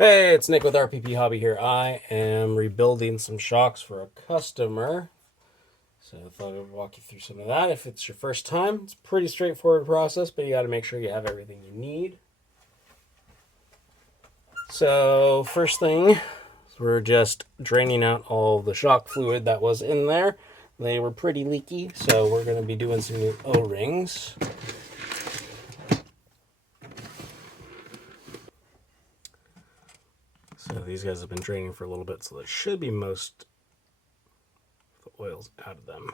Hey, it's Nick with RPP Hobby here. I am rebuilding some shocks for a customer. So I thought I would walk you through some of that. If it's your first time, it's a pretty straightforward process, but you got to make sure you have everything you need. So first thing, we're just draining out all the shock fluid that was in there. They were pretty leaky, so we're going to be doing some new O-rings. So these guys have been draining for a little bit, so there should be most of the oils out of them.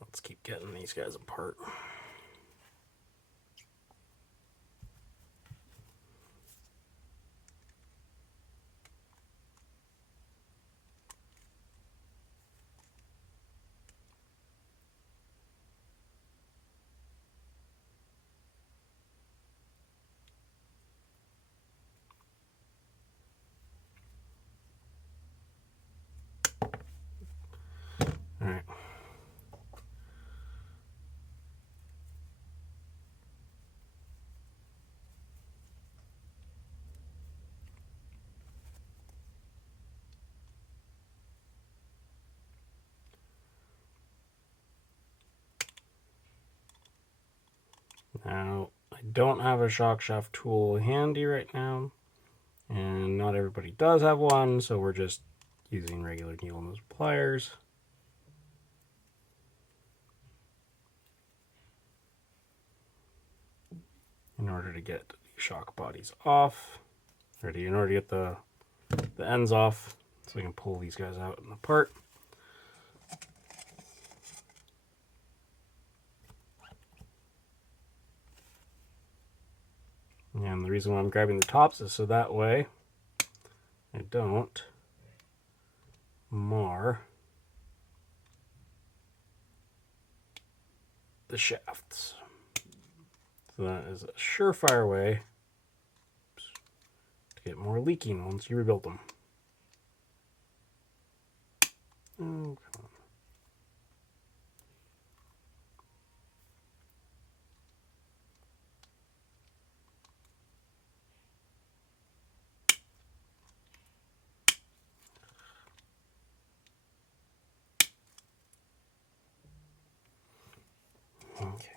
Let's keep getting these guys apart. All right. Now, I don't have a shock shaft tool handy right now, and not everybody does have one, so we're just using regular needle nose pliers. In order to get the shock bodies off, in order to get the ends off, so we can pull these guys out and apart. And the reason why I'm grabbing the tops is so that way I don't mar the shafts. So that is a surefire way to get more leaking once you rebuild them. Oh, come on. Okay.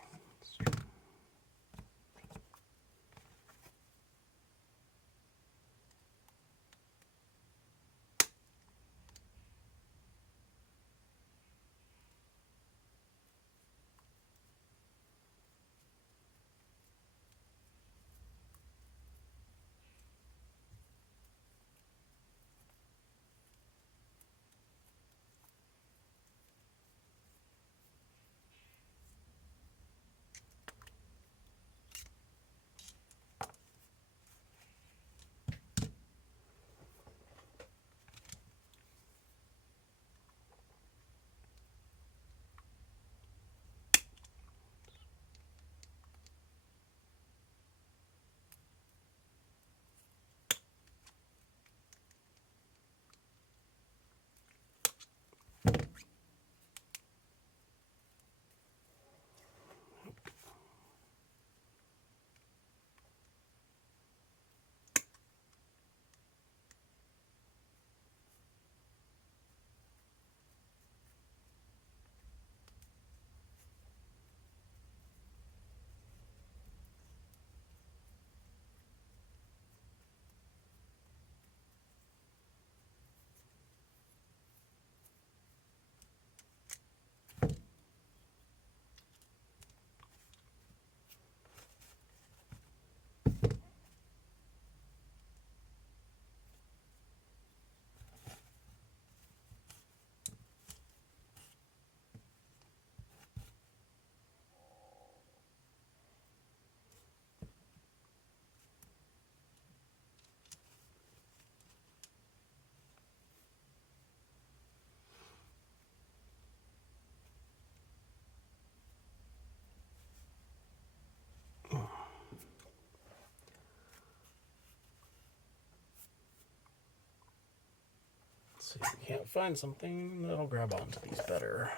see if we can't find something that'll grab onto these better.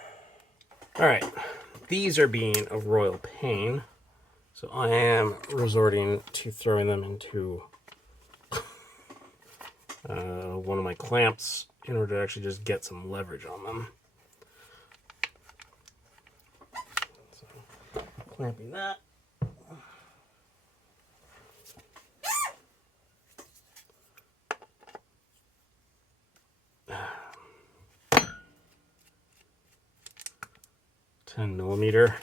All right, these are being a royal pain, so I am resorting to throwing them into one of my clamps in order to actually just get some leverage on them. So, clamping that. $10mm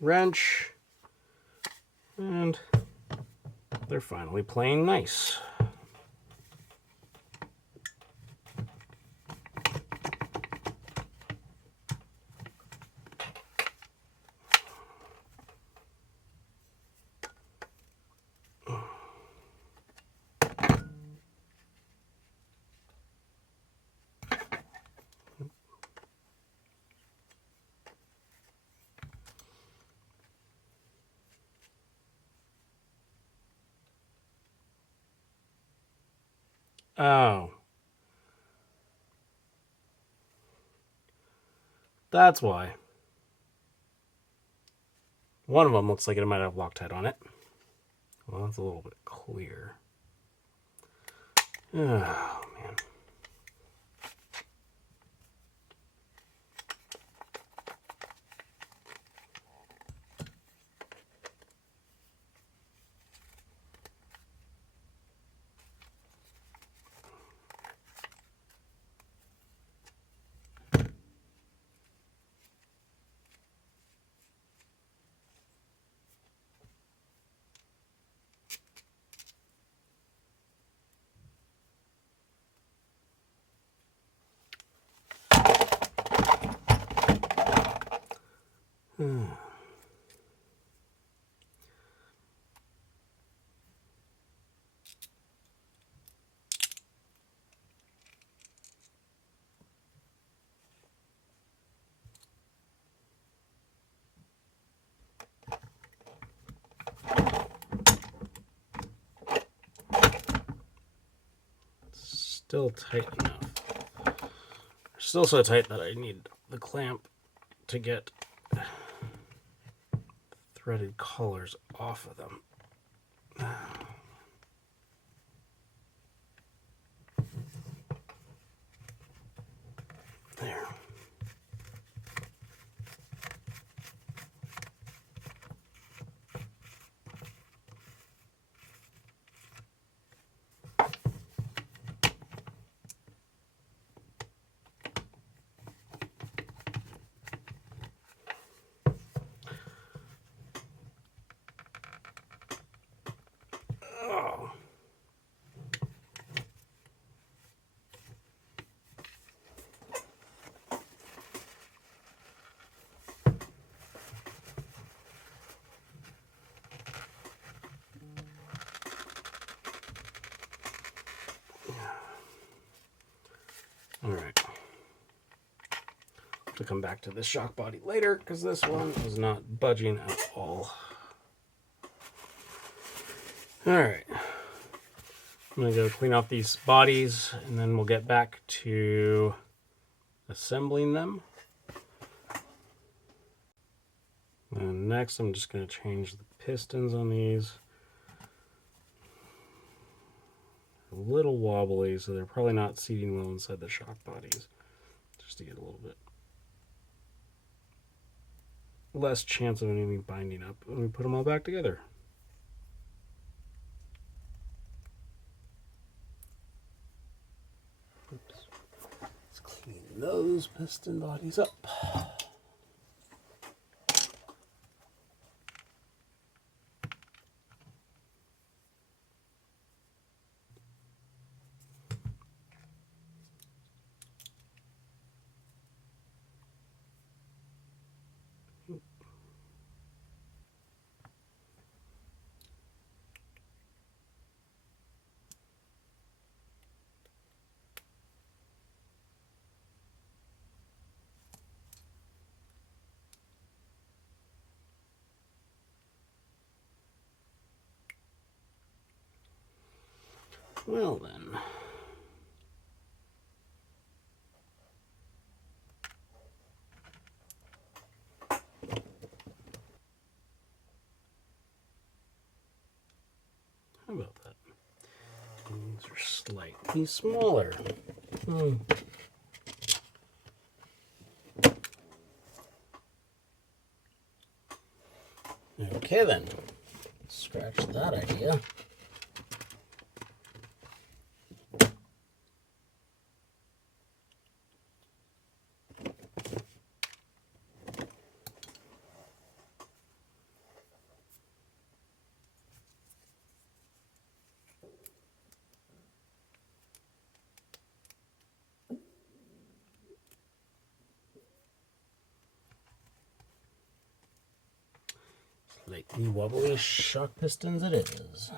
wrench, and they're finally playing nice. Oh. That's why. One of them looks like it might have Loctite on it. Well, that's a little bit clear. Oh, man. Still tight enough. Still so tight that I need the clamp to get threaded collars off of them. There. Oh. All right. To come back to this shock body later because this one is not budging at all. All right. I'm going to go clean off these bodies and then we'll get back to assembling them. And next I'm just going to change the pistons on these. A little wobbly, so they're probably not seating well inside the shock bodies. Just to get a little bit less chance of anything binding up when we put them all back together. Oops. Let's clean those piston bodies up. Well then, slightly smaller. Okay then, scratch that idea. Slightly wobbly shock pistons it is.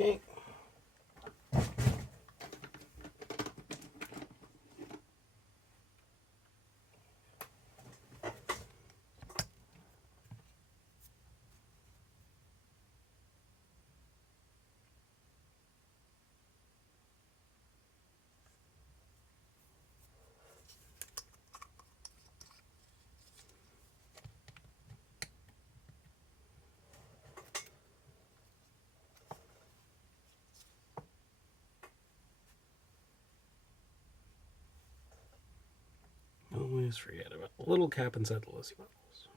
Okay. Always forget about the little cap inside the Lizzie bubbles.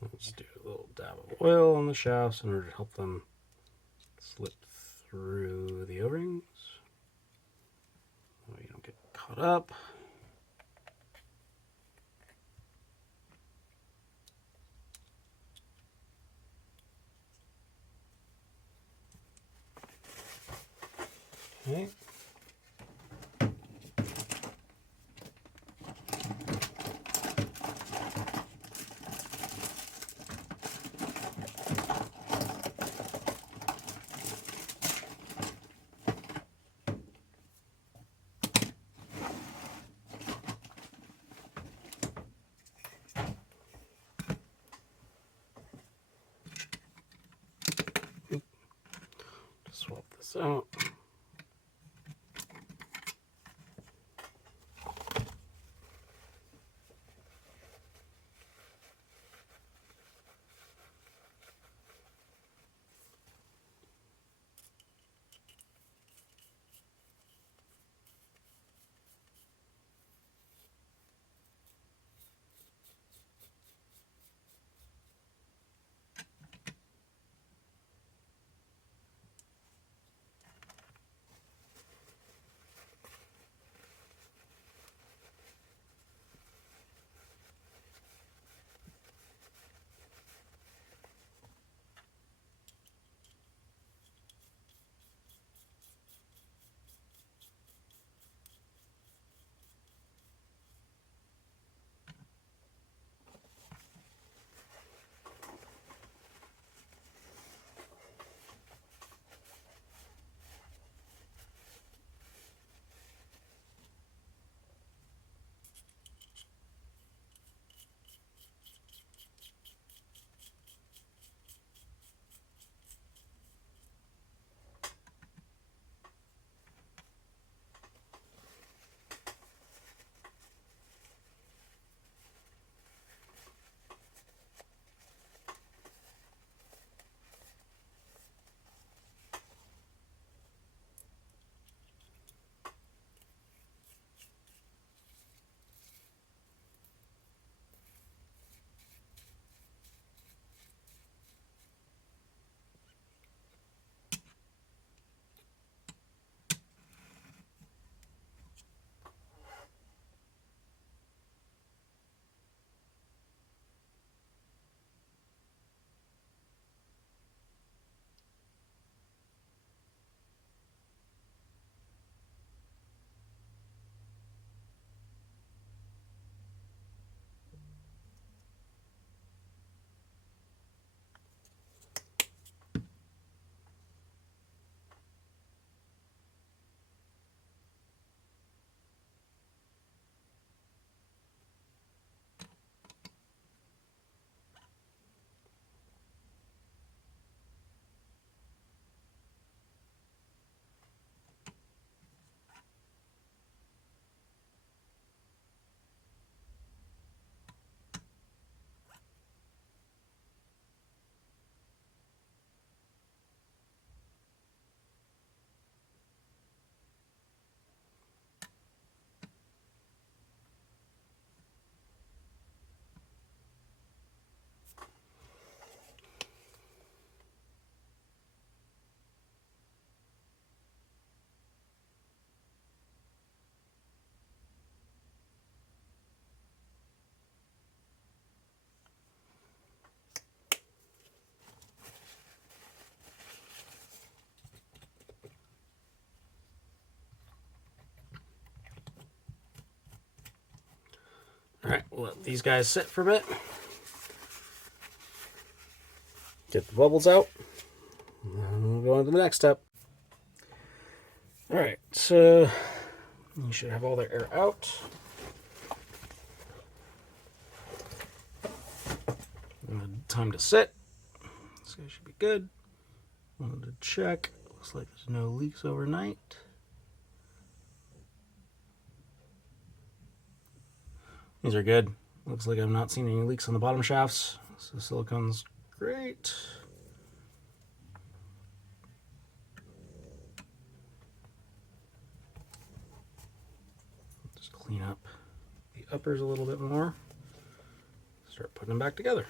Let's do a little dab of oil on the shafts in order to help them slip through the O-rings so you don't get caught up. Okay. Swap this out. All right, we'll let these guys sit for a bit. Get the bubbles out. And we'll go on to the next step. All right, so you should have all the air out. Time to sit. This guy should be good. Wanted to check. Looks like there's no leaks overnight. These are good. Looks like I've not seen any leaks on the bottom shafts. So silicone's great. Just clean up the uppers a little bit more. Start putting them back together.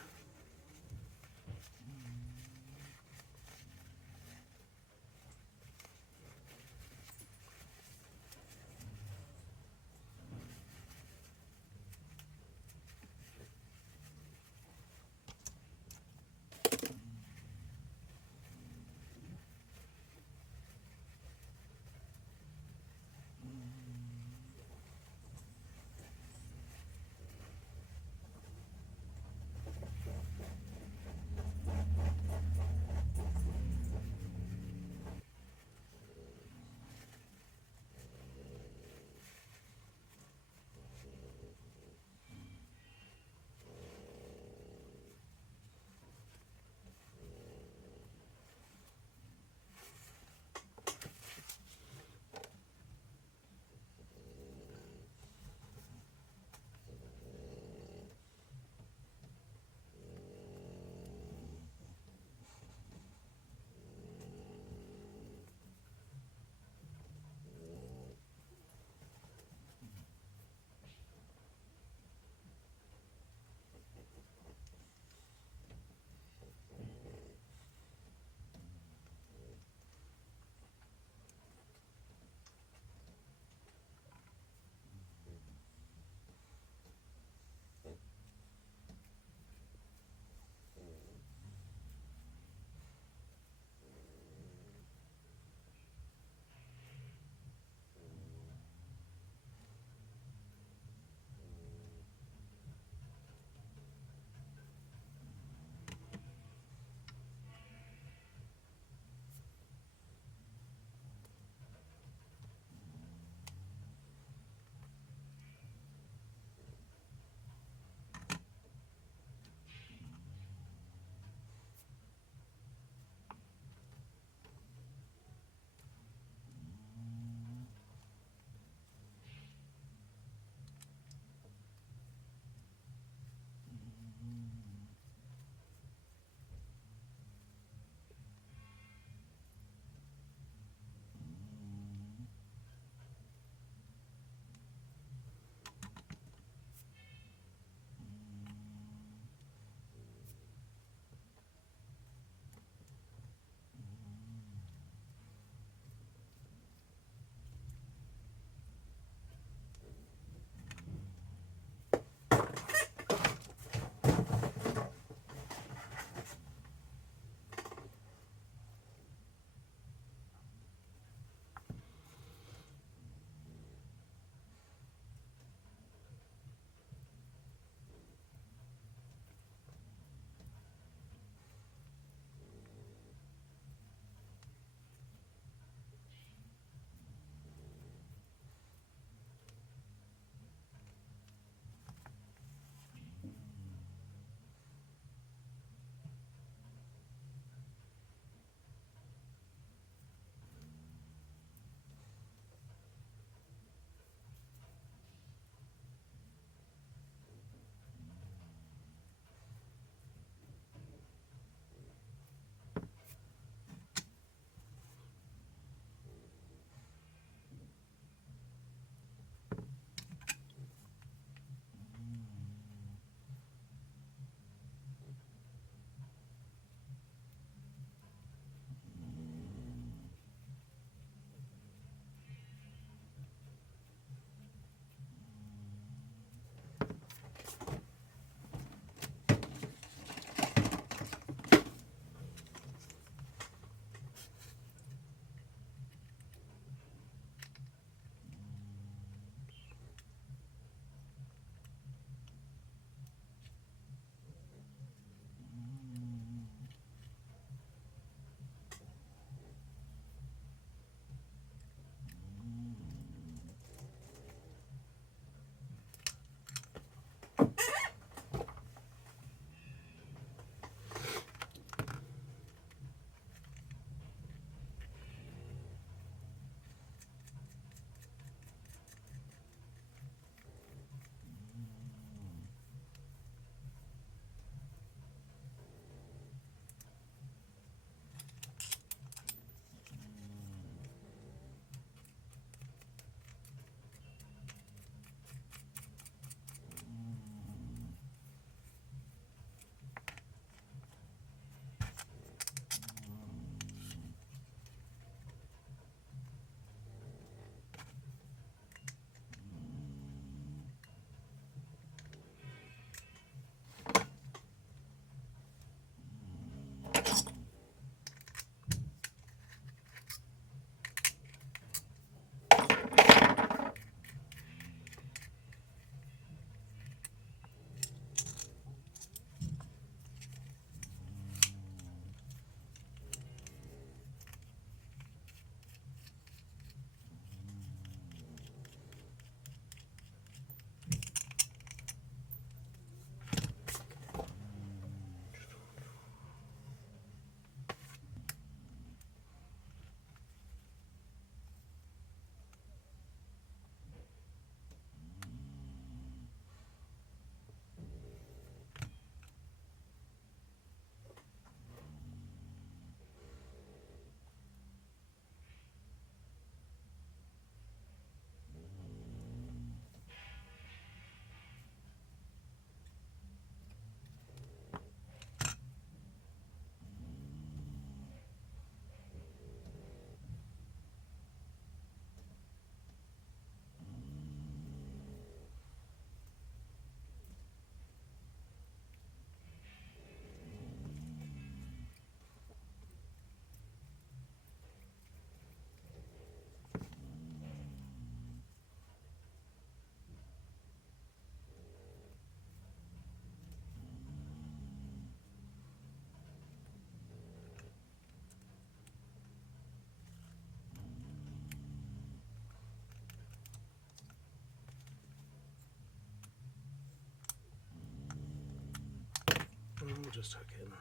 just hook in.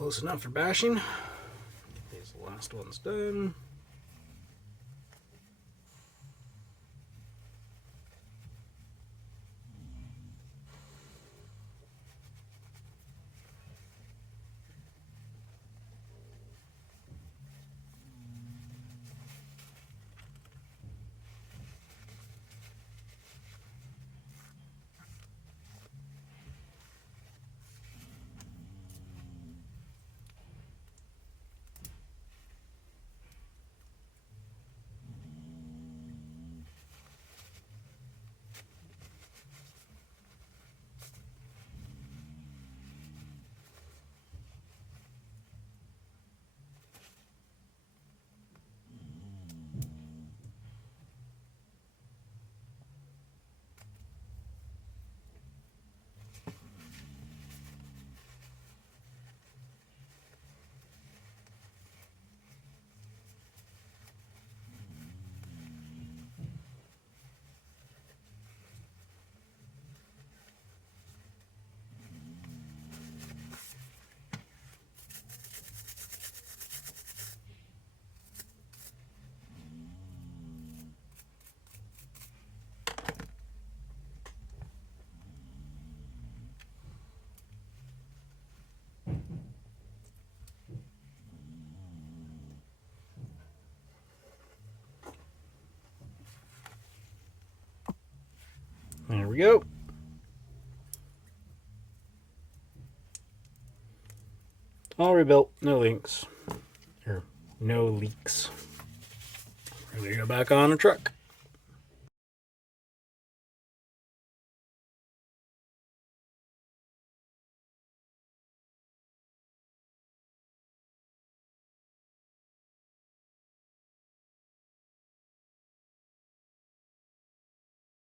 Close enough for bashing. Get these last ones done. There we go. All rebuilt, no leaks. Or no leaks. Ready to go back on the truck.